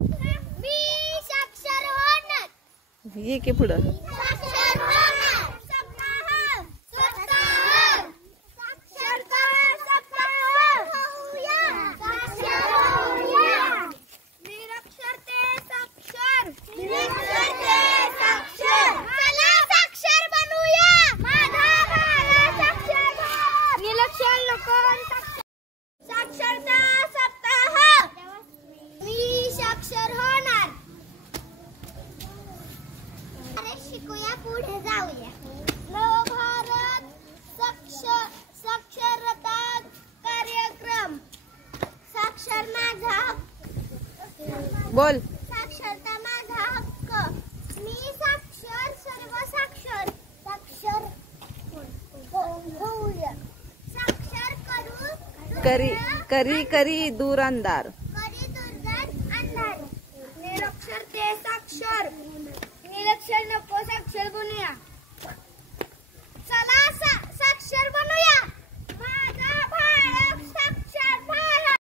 मी साक्षर होणार. ये की पुढं. साक्षर होणार. सप्ताह. सप्ताह. साक्षरता सप्ताह. होऊया. साक्षर होऊया. निरक्षर ते साक्षर. निरक्षर ते साक्षर. चला साक्षर बनूया. माझा भारत साक्षर भारत. निरक्षर लोक साक्षरता सप्ताह. मी साक्षर होणार. अरे शिकूया, पुढे जाऊया. नवभारत साक्षरता कार्यक्रम. साक्षर माझा हक्क. बोल. साक्षरता माझा हक्क. मी साक्षर, सर्व साक्षर. साक्षर होऊया. साक्षर करू. करी करी करी दूर अंधार. करी दुर्जन अंधार. निरक्षर ते साक्षर.